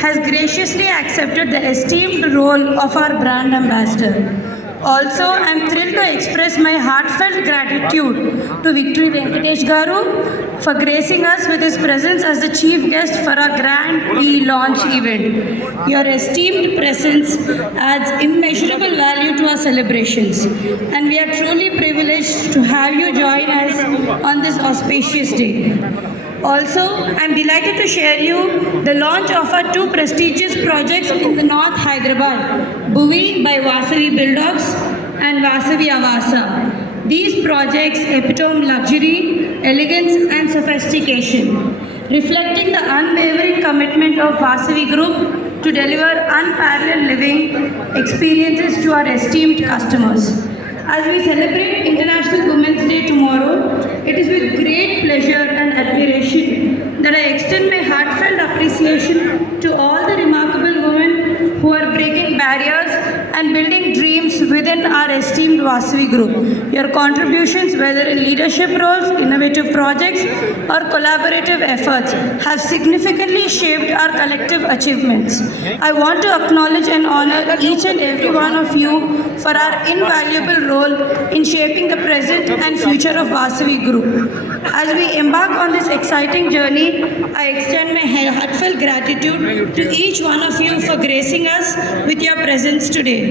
has graciously accepted the esteemed role of our brand ambassador. Also, I am thrilled to express my heartfelt gratitude to Victory Venkatesh Garu for gracing us with his presence as the chief guest for our grand e-launch event. Your esteemed presence adds immeasurable value to our celebrations, and we are truly privileged to have you join us on this auspicious day. Also, I'm delighted to share you the launch of our two prestigious projects in the North Hyderabad, Bhuvi by Vasavi Bulldogs and Vasavi Avasa. These projects epitome luxury, elegance and sophistication, reflecting the unwavering commitment of Vasavi Group to deliver unparalleled living experiences to our esteemed customers. As we celebrate International Women's Day tomorrow, it is with great pleasure and admiration that I extend my heartfelt appreciation to all the remarkable women who are breaking barriers and building dreams within our esteemed Vasavi Group. Your contributions, whether in leadership roles, innovative projects, or collaborative efforts, have significantly shaped our collective achievements. I want to acknowledge and honor each and every one of you for our invaluable role in shaping the present and future of Vasavi Group. As we embark on this exciting journey, I extend my heartfelt gratitude to each one of you for gracing us with your presence today.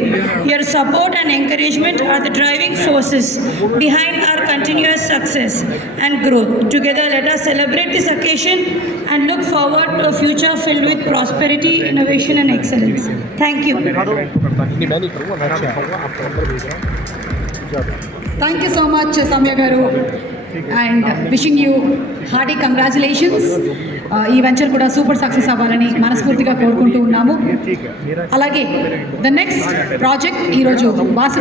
Your support and encouragement are the driving forces behind our continuous success and growth. Together, let us celebrate this occasion and look forward to a future filled with prosperity, innovation, and excellence. Thank you. Thank you so much Soumya గారు and wishing you hearty congratulations ఈ venture కూడా super success అవ్వాలని మనస్ఫూర్తిగా కోరుకుంటూ ఉన్నాము. అలాగే the next project ఈరోజు వాసవి